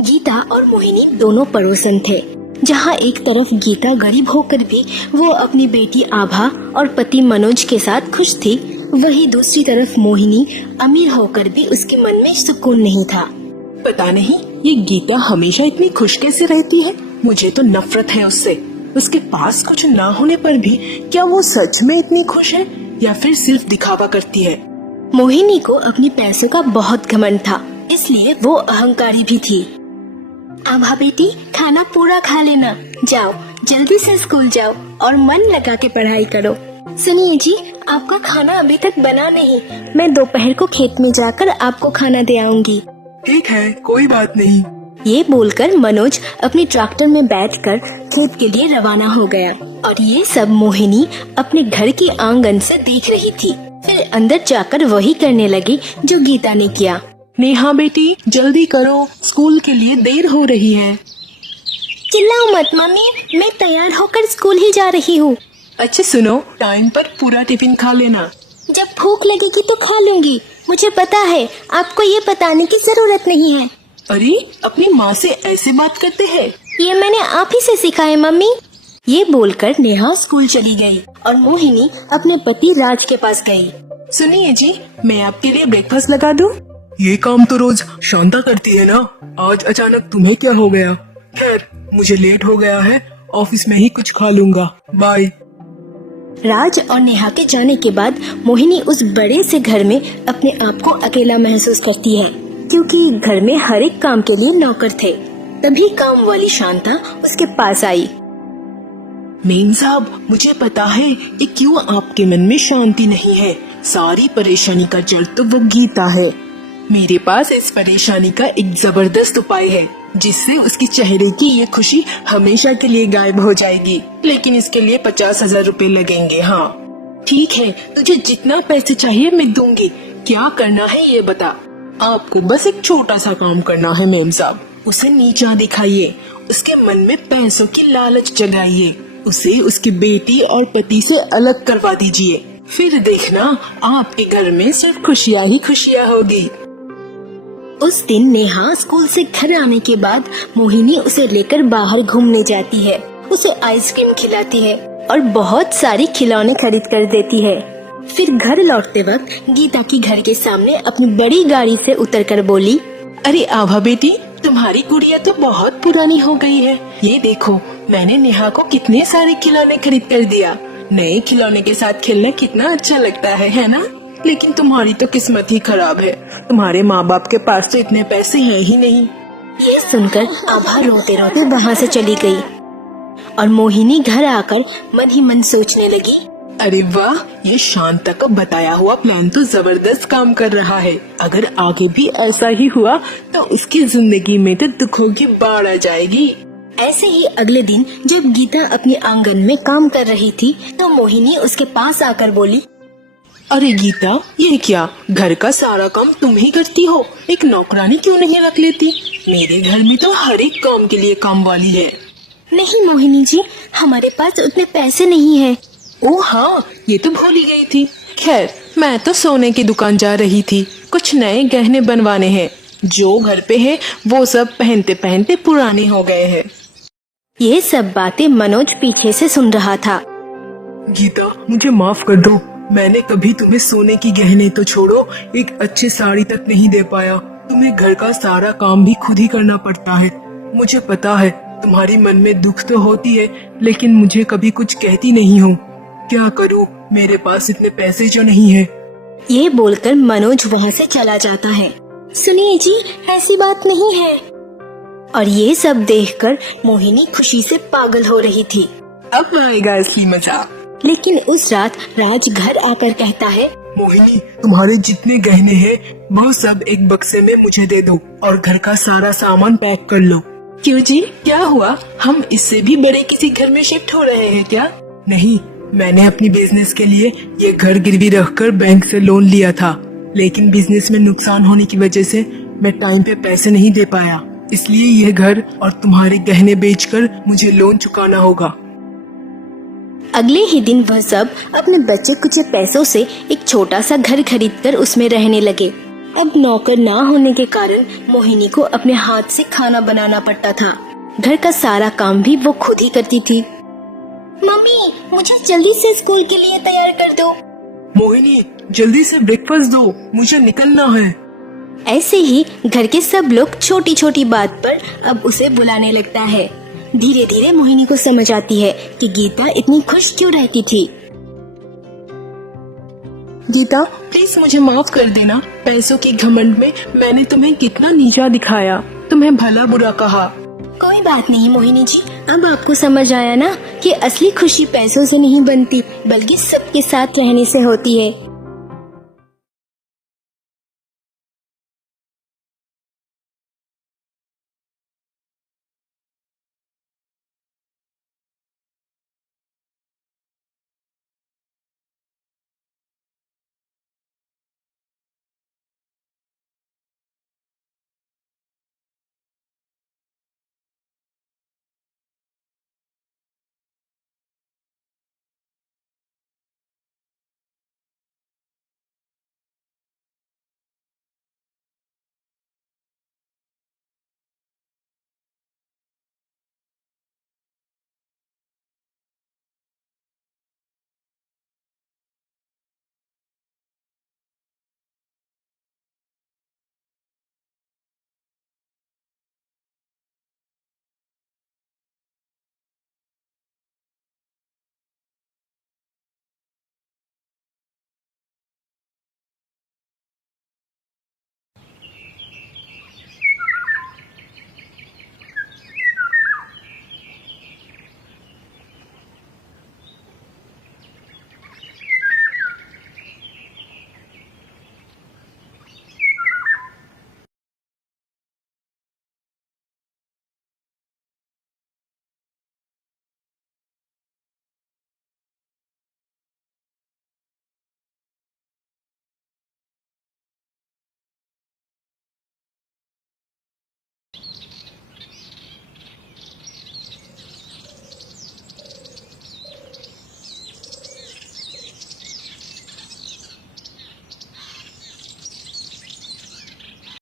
गीता और मोहिनी दोनों पड़ोसन थे। जहाँ एक तरफ गीता गरीब होकर भी वो अपनी बेटी आभा और पति मनोज के साथ खुश थी, वहीं दूसरी तरफ मोहिनी अमीर होकर भी उसके मन में सुकून नहीं था। पता नहीं ये गीता हमेशा इतनी खुश कैसे रहती है। मुझे तो नफरत है उससे। उसके पास कुछ ना होने पर भी क्या वो सच में इतनी खुश है या फिर सिर्फ दिखावा करती है। मोहिनी को अपने पैसों का बहुत घमंड था, इसलिए वो अहंकारी भी थी। आभा बेटी, खाना पूरा खा लेना, जाओ जल्दी से स्कूल जाओ और मन लगा के पढ़ाई करो। सुनिए जी, आपका खाना अभी तक बना नहीं, मैं दोपहर को खेत में जाकर आपको खाना दे आऊंगी। ठीक है, कोई बात नहीं। ये बोलकर मनोज अपने ट्रैक्टर में बैठकर खेत के लिए रवाना हो गया और ये सब मोहिनी अपने घर के आंगन से देख रही थी। फिर अंदर जाकर वही करने लगी जो गीता ने किया। नेहा बेटी, जल्दी करो, स्कूल के लिए देर हो रही है। चिल्लाओ मत मम्मी, मैं तैयार होकर स्कूल ही जा रही हूँ। अच्छा सुनो, टाइम पर पूरा टिफिन खा लेना। जब भूख लगेगी तो खा लूंगी, मुझे पता है, आपको ये बताने की जरूरत नहीं है। अरे, अपनी माँ से ऐसे बात करते हैं? ये मैंने आप ही से सीखा है मम्मी। ये बोलकर नेहा स्कूल चली गई और मोहिनी अपने पति राज के पास गई। सुनिए जी, मैं आपके लिए ब्रेकफास्ट लगा दूं? ये काम तो रोज शांता करती है ना, आज अचानक तुम्हें क्या हो गया? खैर, मुझे लेट हो गया है, ऑफिस में ही कुछ खा लूंगा, बाय। राज और नेहा के जाने के बाद मोहिनी उस बड़े से घर में अपने आप को अकेला महसूस करती है, क्योंकि घर में हर एक काम के लिए नौकर थे। तभी काम वाली शांता उसके पास आई। मेम साहब, मुझे पता है कि क्यों आपके मन में शांति नहीं है। सारी परेशानी का जड़ तो वो गीता है। मेरे पास इस परेशानी का एक जबरदस्त उपाय है, जिससे उसके चेहरे की ये खुशी हमेशा के लिए गायब हो जाएगी। लेकिन इसके लिए 50,000 रुपए लगेंगे। हाँ ठीक है, तुझे जितना पैसे चाहिए मैं दूंगी। क्या करना है ये बता। आपको बस एक छोटा सा काम करना है मेम साहब। उसे नीचा दिखाइए, उसके मन में पैसों की लालच जगाइए, उसे उसकी बेटी और पति से अलग करवा दीजिए। फिर देखना, आपके घर में सिर्फ खुशियाँ ही खुशियाँ होगी। उस दिन नेहा स्कूल से घर आने के बाद मोहिनी उसे लेकर बाहर घूमने जाती है, उसे आइसक्रीम खिलाती है और बहुत सारी खिलौने खरीद कर देती है। फिर घर लौटते वक्त गीता की घर के सामने अपनी बड़ी गाड़ी से उतरकर बोली, अरे आभा बेटी, तुम्हारी गुड़िया तो बहुत पुरानी हो गई है। ये देखो, मैंने नेहा को कितने सारे खिलौने खरीद कर दिया। नए खिलौने के साथ खेलना कितना अच्छा लगता है ना? लेकिन तुम्हारी तो किस्मत ही खराब है, तुम्हारे माँ बाप के पास तो इतने पैसे हैं ही नहीं। ये सुनकर आभा रोते रोते वहाँ से चली गई और मोहिनी घर आकर मन ही मन सोचने लगी, अरे वाह, ये शांता का बताया हुआ प्लान तो जबरदस्त काम कर रहा है। अगर आगे भी ऐसा ही हुआ तो उसकी जिंदगी में तो दुखों की बाढ़ आ जाएगी। ऐसे ही अगले दिन जब गीता अपने आंगन में काम कर रही थी तो मोहिनी उसके पास आकर बोली, अरे गीता, ये क्या, घर का सारा काम तुम ही करती हो, एक नौकरानी क्यों नहीं रख लेती? मेरे घर में तो हर एक काम के लिए काम वाली है। नहीं मोहिनी जी, हमारे पास उतने पैसे नहीं है। ओह हाँ, ये तो भूल ही गई थी। खैर, मैं तो सोने की दुकान जा रही थी, कुछ नए गहने बनवाने हैं। जो घर पे है वो सब पहनते पहनते पुराने हो गए हैं। ये सब बातें मनोज पीछे से सुन रहा था। गीता, मुझे माफ कर दो, मैंने कभी तुम्हें सोने की गहने तो छोड़ो, एक अच्छी साड़ी तक नहीं दे पाया। तुम्हें घर का सारा काम भी खुद ही करना पड़ता है। मुझे पता है तुम्हारी मन में दुख तो होती है, लेकिन मुझे कभी कुछ कहती नहीं हो। क्या करूं, मेरे पास इतने पैसे जो नहीं है। ये बोलकर मनोज वहाँ से चला जाता है। सुनिए जी, ऐसी बात नहीं है। और ये सब देखकर मोहिनी खुशी से पागल हो रही थी। अब आएगा असली मजा। लेकिन उस रात राज घर आकर कहता है, मोहिनी, तुम्हारे जितने गहने हैं वो सब एक बक्से में मुझे दे दो और घर का सारा सामान पैक कर लो। क्यों जी, क्या हुआ? हम इससे भी बड़े किसी घर में शिफ्ट हो रहे हैं क्या? नहीं, मैंने अपनी बिजनेस के लिए ये घर गिरवी रखकर बैंक से लोन लिया था, लेकिन बिजनेस में नुकसान होने की वजह से मैं टाइम पे पैसे नहीं दे पाया, इसलिए यह घर और तुम्हारे गहने बेचकर मुझे लोन चुकाना होगा। अगले ही दिन वह सब अपने बचे कुचे पैसों से एक छोटा सा घर खरीदकर उसमें रहने लगे। अब नौकर ना होने के कारण मोहिनी को अपने हाथ से खाना बनाना पड़ता था। घर का सारा काम भी वो खुद ही करती थी। मम्मी, मुझे जल्दी से स्कूल के लिए तैयार कर दो। मोहिनी, जल्दी से ब्रेकफास्ट दो, मुझे निकलना है। ऐसे ही घर के सब लोग छोटी छोटी बात पर अब उसे बुलाने लगता है। धीरे धीरे मोहिनी को समझ आती है कि गीता इतनी खुश क्यों रहती थी। गीता, प्लीज मुझे माफ कर देना। पैसों की घमंड में मैंने तुम्हें कितना नीचा दिखाया, तुम्हें भला बुरा कहा। कोई बात नहीं मोहिनी जी, अब आपको समझ आया ना कि असली खुशी पैसों से नहीं बनती बल्कि सबके साथ रहने से होती है।